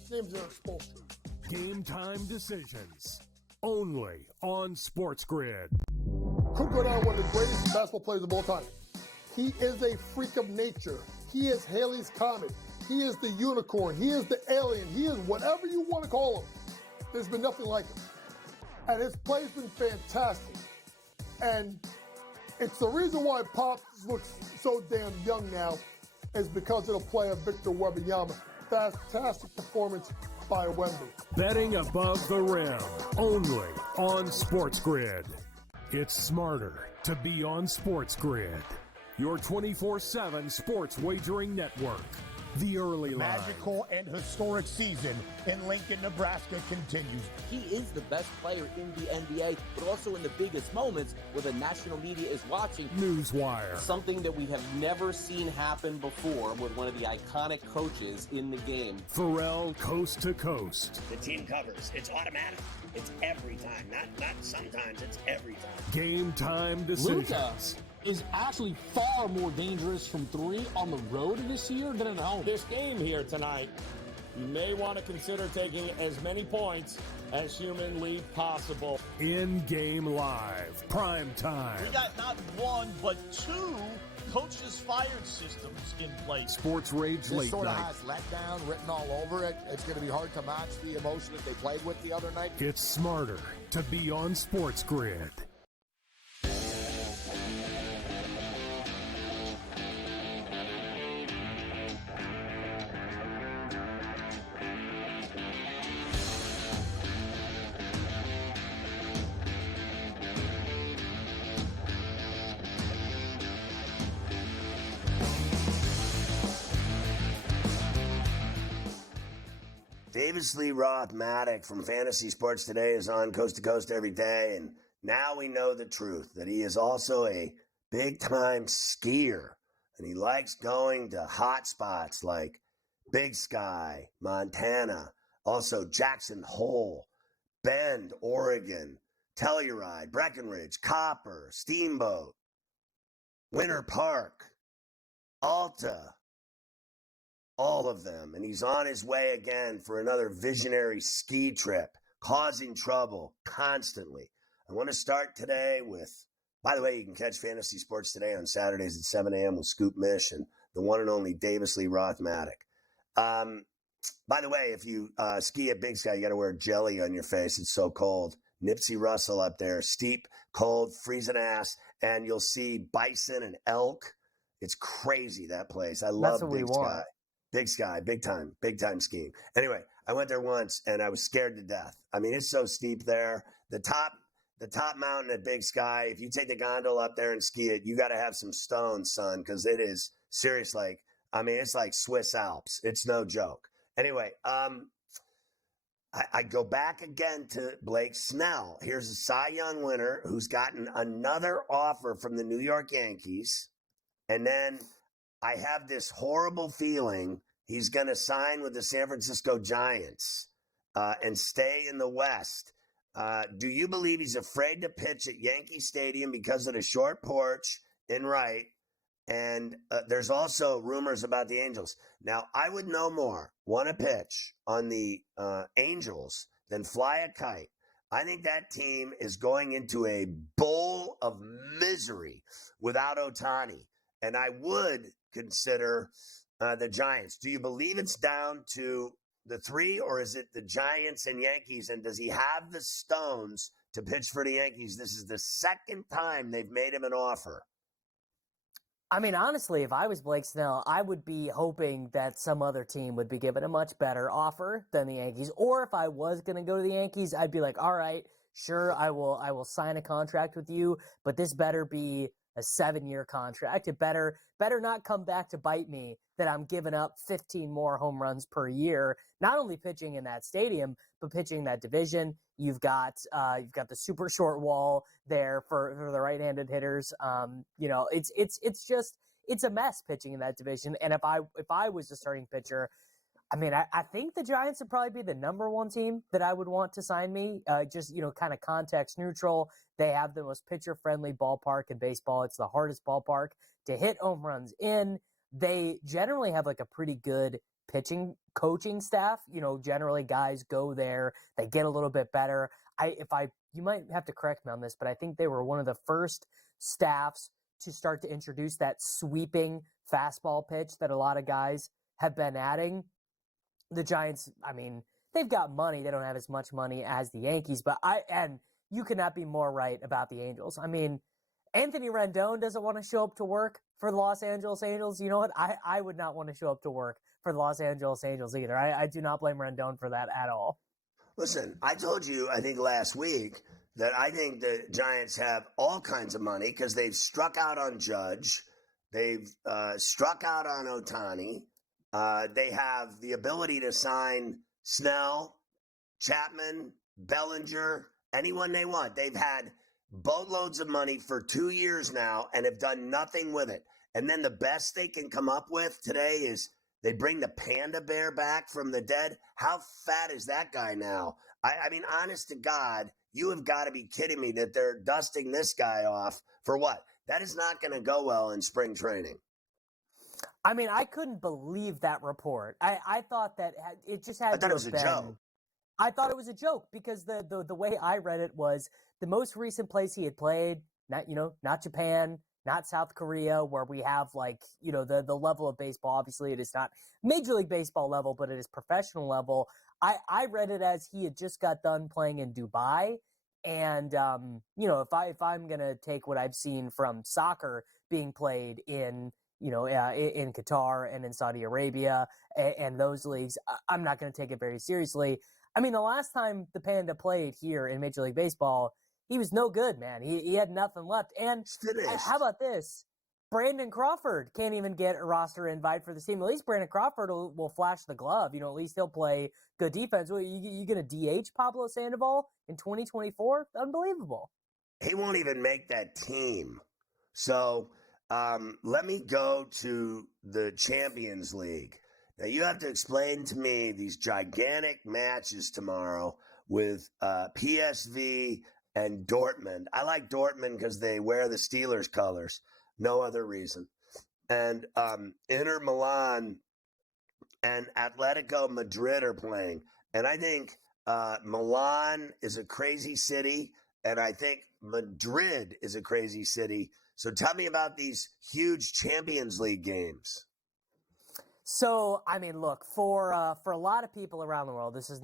his name's Eric Spoelstra. Game time decisions, only on SportsGrid. Could go down one of the greatest basketball players of all time. He is a freak of nature. He is Haley's Comet. He is the unicorn. He is the alien. He is whatever you want to call him. There's been nothing like him. And his play's been fantastic. And it's the reason why Pop looks so damn young now is because of the play of Victor Wembanyama. Fantastic performance by Wemby. Betting above the rim, only on SportsGrid. It's smarter to be on SportsGrid, your 24/7 sports wagering network. The early The line. magical and historic season in Lincoln, Nebraska continues. He is the best player in the NBA, but also in the biggest moments where the national media is watching. Newswire. Something that we have never seen happen before with one of the iconic coaches in the game. Ferrall coast to coast. The team covers. It's automatic. It's every time. Not sometimes. It's every time. Game time decisions. Luka is actually far more dangerous from three on the road this year than at home. This game here tonight, you may want to consider taking as many points as humanly possible. In-game live. Prime time. We got not one, but two coaches fired systems in place. Sports Rage This Late sort of Night. has letdown written all over it. It's going to be hard to match the emotion that they played with the other night. It's smarter to be on SportsGrid. Davis Lee Roth-Matic from Fantasy Sports Today is on Coast to Coast every day, and now we know the truth, that he is also a big-time skier, and he likes going to hot spots like Big Sky, Montana, also Jackson Hole, Bend, Oregon, Telluride, Breckenridge, Copper, Steamboat, Winter Park, Alta, all of them. And he's on his way again for another visionary ski trip, causing trouble constantly. I want to start today with, by the way, you can catch Fantasy Sports Today on Saturdays at 7 a.m. with Scoop Mish and the one and only Davis Lee Roth-Matic. By the way, if you ski at Big Sky, you got to wear jelly on your face. It's so cold. Nipsey Russell up there, steep, cold, freezing ass, and you'll see bison and elk. It's crazy, that place. I love Big Sky. Big Sky, big time skiing. Anyway, I went there once and I was scared to death. I mean, it's so steep there. The top mountain at Big Sky, if you take the gondola up there and ski it, you got to have some stones, son, because it is serious. Like, I mean, it's like Swiss Alps. It's no joke. Anyway, I go back again to Blake Snell. Here's a Cy Young winner who's gotten another offer from the New York Yankees. And then I have this horrible feeling he's going to sign with the San Francisco Giants and stay in the West. Do you believe he's afraid to pitch at Yankee Stadium because of the short porch in right? And there's also rumors about the Angels. Now, I would no more want to pitch on the Angels than fly a kite. I think that team is going into a bowl of misery without Ohtani. And I would consider the Giants. Do you believe it's down to the three, or is it the Giants and Yankees? And does he have the stones to pitch for the Yankees? This is the second time they've made him an offer. I mean, honestly, if I was Blake Snell, I would be hoping that some other team would be given a much better offer than the Yankees. Or if I was going to go to the Yankees, I'd be like, all right, sure, I will sign a contract with you, but this better be a 7-year contract. It better not come back to bite me that I'm giving up 15 more home runs per year, not only pitching in that stadium, but pitching that division. You've got the super short wall there for the right-handed hitters. It's a mess pitching in that division. And if I was the starting pitcher, I mean, I think the Giants would probably be the number one team that I would want to sign me. Kind of context neutral. They have the most pitcher-friendly ballpark in baseball. It's the hardest ballpark to hit home runs in. They generally have like a pretty good pitching coaching staff. Generally guys go there, they get a little bit better. You might have to correct me on this, but I think they were one of the first staffs to start to introduce that sweeping fastball pitch that a lot of guys have been adding. The Giants, I mean, they've got money. They don't have as much money as the Yankees, but you cannot be more right about the Angels. I mean, Anthony Rendon doesn't want to show up to work for the Los Angeles Angels. You know what? I would not want to show up to work for the Los Angeles Angels either. I do not blame Rendon for that at all. Listen, I told you, I think last week, that I think the Giants have all kinds of money because they've struck out on Judge. They've struck out on Ohtani. They have the ability to sign Snell, Chapman, Bellinger, anyone they want. They've had boatloads of money for 2 years now and have done nothing with it. And then the best they can come up with today is they bring the panda bear back from the dead. How fat is that guy now? I mean, honest to God, you have got to be kidding me that they're dusting this guy off for what? That is not going to go well in spring training. I mean, I couldn't believe that report. I thought that it just had to have been. Joke. I thought it was a joke because the way I read it was the most recent place he had played, not Japan, not South Korea, where we have the level of baseball. Obviously, it is not Major League Baseball level, but it is professional level. I read it as he had just got done playing in Dubai. And, if I'm going to take what I've seen from soccer being played in Qatar and in Saudi Arabia and those leagues, I'm not going to take it very seriously. I mean, the last time the Panda played here in Major League Baseball, he was no good, man. He had nothing left. And how about this? Brandon Crawford can't even get a roster invite for the team. At least Brandon Crawford will flash the glove. At least he'll play good defense. You going to DH Pablo Sandoval in 2024? Unbelievable. He won't even make that team. So let me go to the Champions League. Now, you have to explain to me these gigantic matches tomorrow with PSV and Dortmund. I like Dortmund because they wear the Steelers colors. No other reason. And Inter Milan and Atletico Madrid are playing. And I think Milan is a crazy city, and I think Madrid is a crazy city. So tell me about these huge Champions League games. So, I mean, look, for a lot of people around the world, this is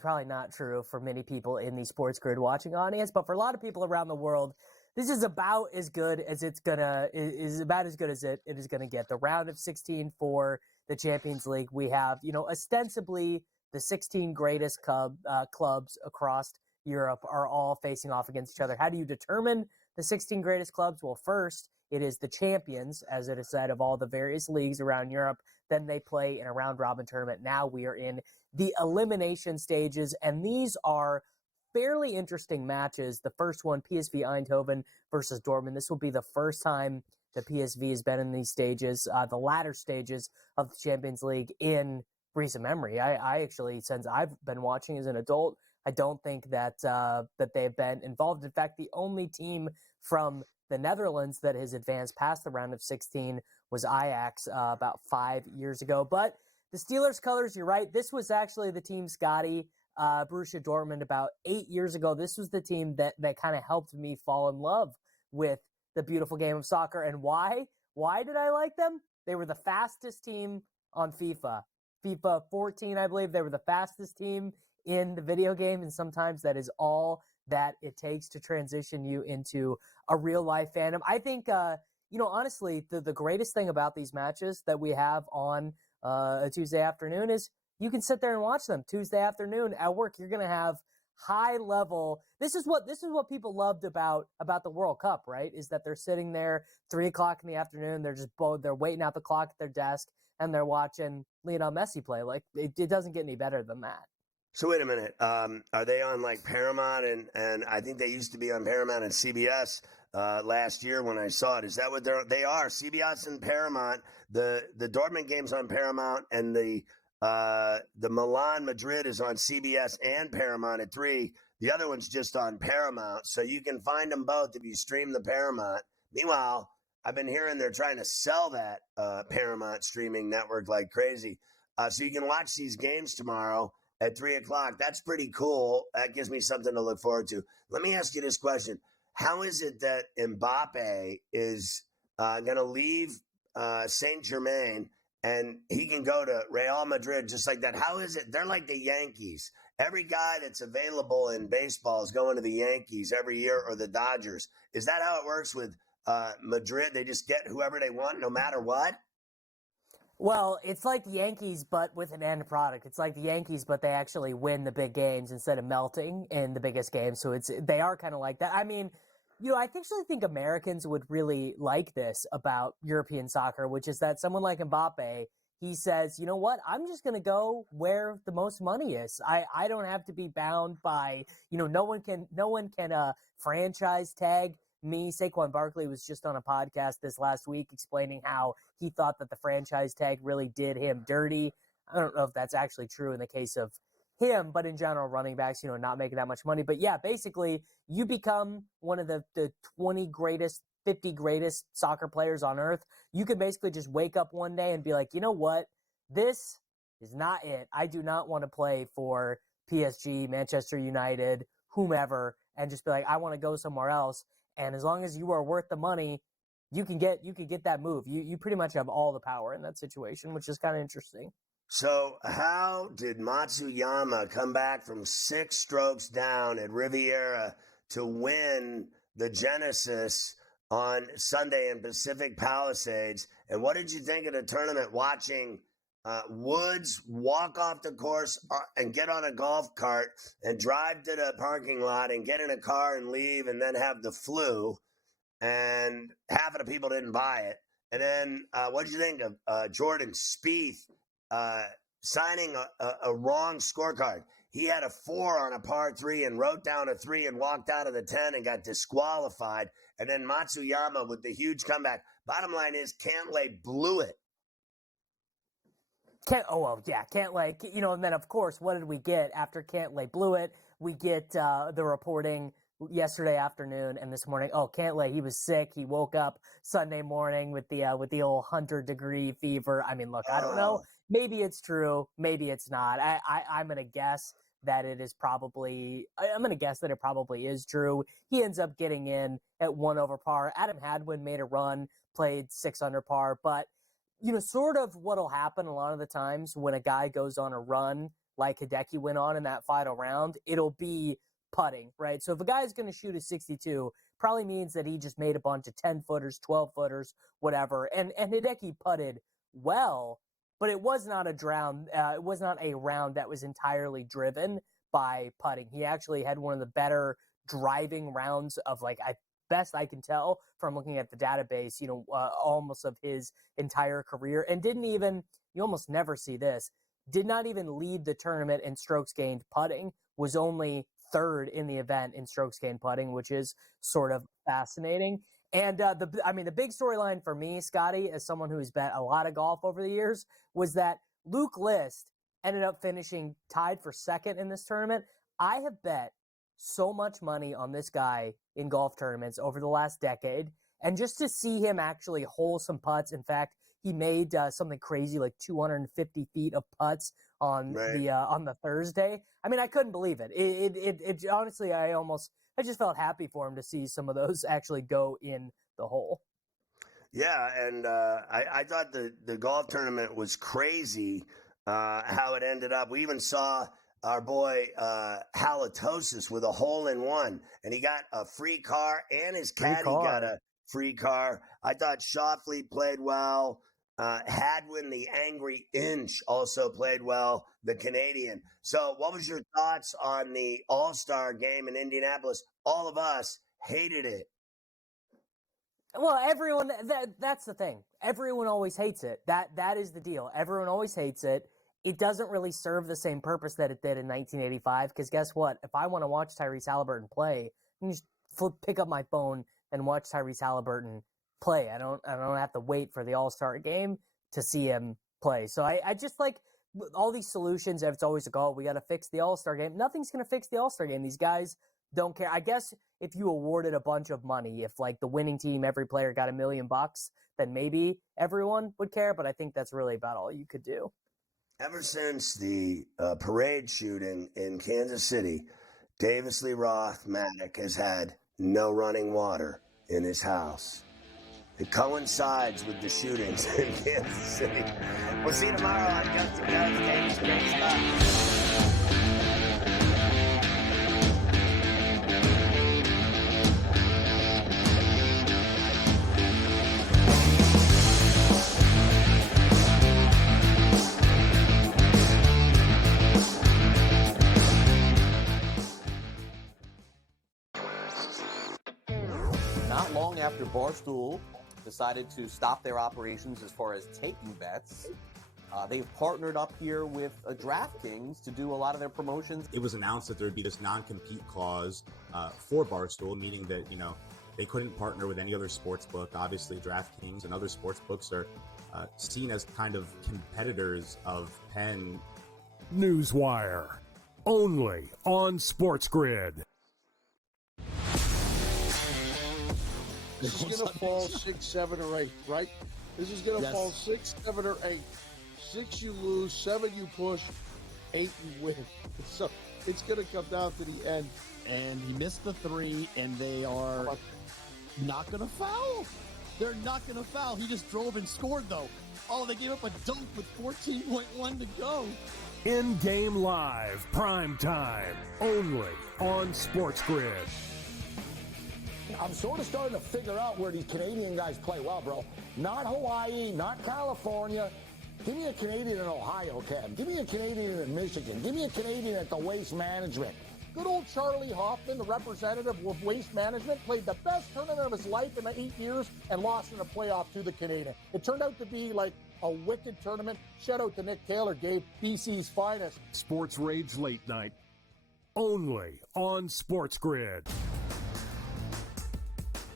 probably not true for many people in the SportsGrid watching audience, but for a lot of people around the world, this is about as good as it is gonna get. The round of 16 for the Champions League, we have, ostensibly the 16 greatest clubs across Europe are all facing off against each other. How do you determine the 16 greatest clubs? Well, first, it is the champions, as it is said, of all the various leagues around Europe. Then they play in a round-robin tournament. Now we are in the elimination stages, and these are fairly interesting matches. The first one, PSV Eindhoven versus Dortmund. This will be the first time the PSV has been in these stages, the latter stages of the Champions League in recent memory. I actually, since I've been watching as an adult, I don't think that they've been involved. In fact, the only team from the Netherlands that has advanced past the round of 16 was Ajax about 5 years ago. But the Steelers colors, you're right. This was actually the team, Scotty, Borussia Dortmund, about 8 years ago. This was the team that kind of helped me fall in love with the beautiful game of soccer. And why? Why did I like them? They were the fastest team on FIFA. FIFA 14, I believe. They were the fastest team in the video game, and sometimes that is all that it takes to transition you into a real-life fandom. I think, honestly, the greatest thing about these matches that we have on a Tuesday afternoon is you can sit there and watch them Tuesday afternoon at work. You're going to have high-level. This is what people loved about the World Cup, right? Is that they're sitting there 3:00 in the afternoon. They're waiting out the clock at their desk and they're watching Lionel Messi play. Like it doesn't get any better than that. So wait a minute. Are they on like Paramount and I think they used to be on Paramount and CBS last year when I saw it. Is that what they are? CBS and Paramount. The Dortmund game's on Paramount and the Milan Madrid is on CBS and Paramount at 3. The other one's just on Paramount. So you can find them both if you stream the Paramount. Meanwhile, I've been hearing they're trying to sell that Paramount streaming network like crazy. So you can watch these games tomorrow at 3:00. That's pretty cool. That gives me something to look forward to. Let me ask you this question. How is it that Mbappe is going to leave Saint-Germain and he can go to Real Madrid just like that? How is it? They're like the Yankees. Every guy that's available in baseball is going to the Yankees every year or the Dodgers. Is that how it works with Madrid? They just get whoever they want no matter what? Well, it's like the Yankees, but with an end product. It's like the Yankees, but they actually win the big games instead of melting in the biggest games. So they are kind of like that. I mean, I actually think Americans would really like this about European soccer, which is that someone like Mbappe he says, you know what, I'm just going to go where the most money is. I don't have to be bound by, no one can franchise tag me. Saquon Barkley was just on a podcast this last week explaining how he thought that the franchise tag really did him dirty. I don't know if that's actually true in the case of him, but in general, running backs, not making that much money. But yeah, basically, you become one of the 20 greatest, 50 greatest soccer players on earth. You could basically just wake up one day and be like, you know what? This is not it. I do not want to play for PSG, Manchester United, whomever, and just be like, I want to go somewhere else. And as long as you are worth the money, you can get that move. You pretty much have all the power in that situation, which is kind of interesting. So how did Matsuyama come back from 6 strokes down at Riviera to win the Genesis on Sunday in Pacific Palisades? And what did you think of the tournament watching Woods walk off the course and get on a golf cart and drive to the parking lot and get in a car and leave and then have the flu, and half of the people didn't buy it? And then what did you think of Jordan Spieth signing a wrong scorecard? He had a 4 on a par 3 and wrote down a 3 and walked out of the 10 and got disqualified. And then Matsuyama with the huge comeback. Bottom line is Cantlay blew it. Cantlay, and then of course, what did we get after Cantlay blew it? We get the reporting yesterday afternoon and this morning. Oh, Cantlay, he was sick. He woke up Sunday morning with the old 100-degree fever. I mean, look, I don't know. Maybe it's true. Maybe it's not. I'm going to guess that it is probably, I'm going to guess that it probably is true. He ends up getting in at 1 over par. Adam Hadwin made a run, played 6 under par, but sort of what'll happen a lot of the times when a guy goes on a run like Hideki went on in that final round, it'll be putting, right? So if a guy's going to shoot a 62, probably means that he just made a bunch of 10-footers, 12-footers, whatever. And Hideki putted well, but it was not it was not a round that was entirely driven by putting. He actually had one of the better driving rounds of, best I can tell from looking at the database, almost of his entire career, and you almost never see this, did not even lead the tournament in strokes gained putting, was only 3rd in the event in strokes gained putting, which is sort of fascinating. And the big storyline for me, Scotty, as someone who's bet a lot of golf over the years, was that Luke List ended up finishing tied for 2nd in this tournament. I have bet so much money on this guy in golf tournaments over the last decade, and just to see him actually hole some putts. In fact, he made something crazy like 250 feet of putts on the Thursday. I mean, I couldn't believe it. It honestly, I just felt happy for him to see some of those actually go in the hole. Yeah, and I thought the golf tournament was crazy how it ended up. We even saw our boy Halitosis with a hole-in-one, and he got a free car, and his caddy got a free car. I thought Shoffley played well. Hadwin, the Angry Inch, also played well, the Canadian. So what was your thoughts on the All-Star game in Indianapolis? All of us hated it. Well, everyone, that's the thing. Everyone always hates it. That is the deal. Everyone always hates it. It doesn't really serve the same purpose that it did in 1985, because guess what? If I want to watch Tyrese Halliburton play, I can just pick up my phone and watch Tyrese Halliburton play. I don't have to wait for the All-Star game to see him play. So I just like all these solutions. It's always like, oh, we got to fix the All-Star game. Nothing's going to fix the All-Star game. These guys don't care. I guess if you awarded a bunch of money, if like the winning team, every player got $1 million, then maybe everyone would care. But I think that's really about all you could do. Ever since the parade shooting in Kansas City, Davis Lee Roth-Matic has had no running water in his house. It coincides with the shootings in Kansas City. We'll see you tomorrow on Guns and Guns. Davis, great stuff. Not long after Barstool decided to stop their operations as far as taking bets, They've partnered up here with DraftKings to do a lot of their promotions. It was announced that there would be this non-compete clause for Barstool, meaning that, they couldn't partner with any other sports book. Obviously, DraftKings and other sports books are seen as kind of competitors of Penn. Newswire, only on SportsGrid. This is going to fall 6, 7, or 8, right? This is going to fall 6, 7, or 8. 6 you lose, 7 you push, 8 you win. So it's going to come down to the end. And he missed the 3, and they are not going to foul. They're not going to foul. He just drove and scored, though. Oh, they gave up a dunk with 14.1 to go. In-game live, prime time, only on SportsGrid. I'm sort of starting to figure out where these Canadian guys play well, bro. Not Hawaii, not California. Give me a Canadian in Ohio, Cam. Give me a Canadian in Michigan. Give me a Canadian at the Waste Management. Good old Charlie Hoffman, the representative of Waste Management, played the best tournament of his life in the 8 years and lost in the playoff to the Canadian. It turned out to be like a wicked tournament. Shout out to Nick Taylor, Gabe, BC's finest. Sports Rage Late Night, only on SportsGrid.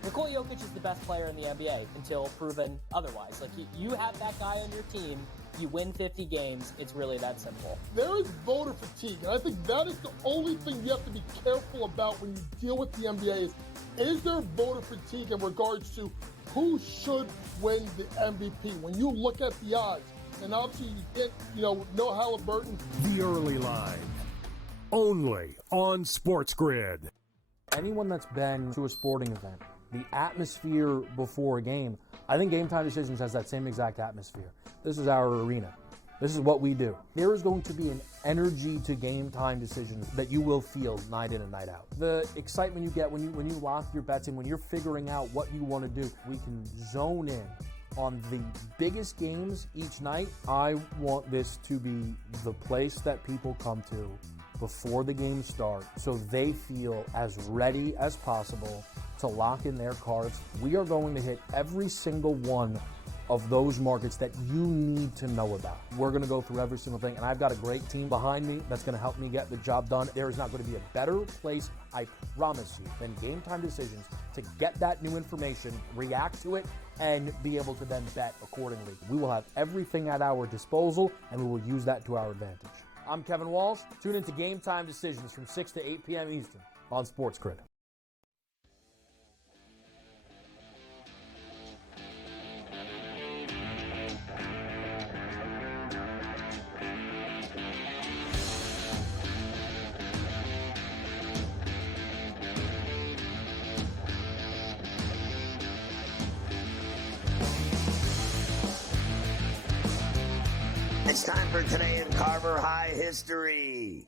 Nikola Jokic is the best player in the NBA until proven otherwise. Like, you have that guy on your team, you win 50 games, it's really that simple. There is voter fatigue, and I think that is the only thing you have to be careful about when you deal with the NBA is there voter fatigue in regards to who should win the MVP? When you look at the odds, and obviously you get, no Halliburton. The Early Line, only on SportsGrid. Anyone that's been to a sporting event, the atmosphere before a game, I think Game Time Decisions has that same exact atmosphere. This is our arena. This is what we do. There is going to be an energy to Game Time Decisions that you will feel night in and night out. The excitement you get when you lock your bets in, when you're figuring out what you want to do, we can zone in on the biggest games each night. I want this to be the place that people come to before the games start so they feel as ready as possible to lock in their cards. We are going to hit every single one of those markets that you need to know about. We're going to go through every single thing, and I've got a great team behind me that's going to help me get the job done. There is not going to be a better place, I promise you, than Game Time Decisions to get that new information, react to it, and be able to then bet accordingly. We will have everything at our disposal, and we will use that to our advantage. I'm Kevin Walsh. Tune into Game Time Decisions from 6 to 8 p.m. Eastern on SportsGrid. It's time for Today in Carver High History.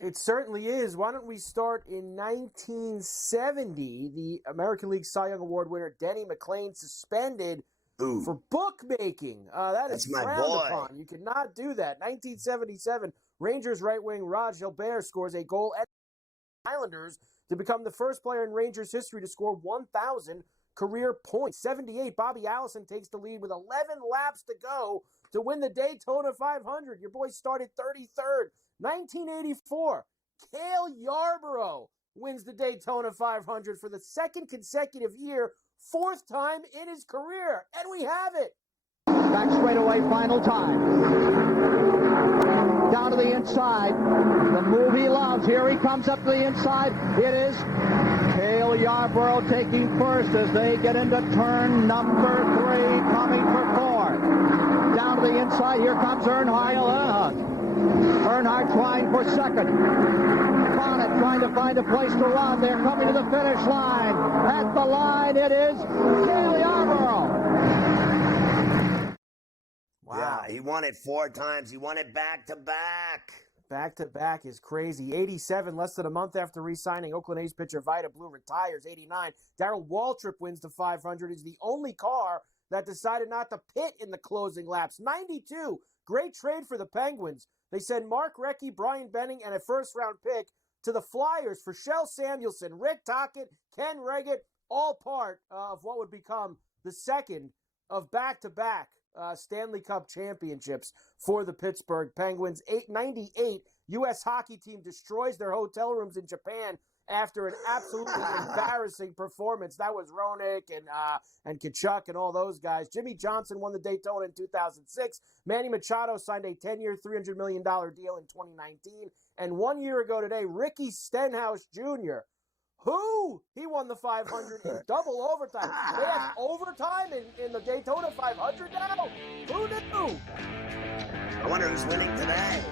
It certainly is. Why don't we start in 1970? The American League Cy Young Award winner Denny McLain suspended for bookmaking. That's my frowned boy. upon. You cannot do that. 1977, Rangers right wing Raj Gilbert scores a goal at the Islanders to become the first player in Rangers history to score 1,000 career points. 78, Bobby Allison takes the lead with 11 laps to go to win the Daytona 500. Your boy started 33rd. 1984, Cale Yarborough wins the Daytona 500 for the second consecutive year, fourth time in his career. And we have it. Back straightaway, final time. Down to the inside. The move he loves. Here he comes up to the inside. It is Cale Yarborough taking first as they get into turn number 3, coming for 4. Down to the inside. Here comes Earnhardt. Earnhardt trying for second. Bonnet trying to find a place to run. They're coming to the finish line. At the line, it is Cale Yarborough. Wow. Yeah, he won it 4 times. He won it back-to-back. Back-to-back is crazy. 87, less than a month after re-signing, Oakland A's pitcher Vida Blue retires. 89, Darrell Waltrip wins the 500. Is the only car that decided not to pit in the closing laps. 92, great trade for the Penguins. They send Mark Recchi, Brian Benning, and a first-round pick to the Flyers for Shell Samuelson, Rick Tocchet, Ken Reggett, all part of what would become the second of back-to-back Stanley Cup championships for the Pittsburgh Penguins. 98 U.S. hockey team destroys their hotel rooms in Japan after an absolutely embarrassing performance. That was Roenick and Tkachuk and all those guys. Jimmy Johnson won the Daytona in 2006. Manny Machado signed a 10-year, $300 million deal in 2019. And 1 year ago today, Ricky Stenhouse Jr., he won the 500 in double overtime. They have overtime in the Daytona 500 now? Who knew? I wonder who's winning today.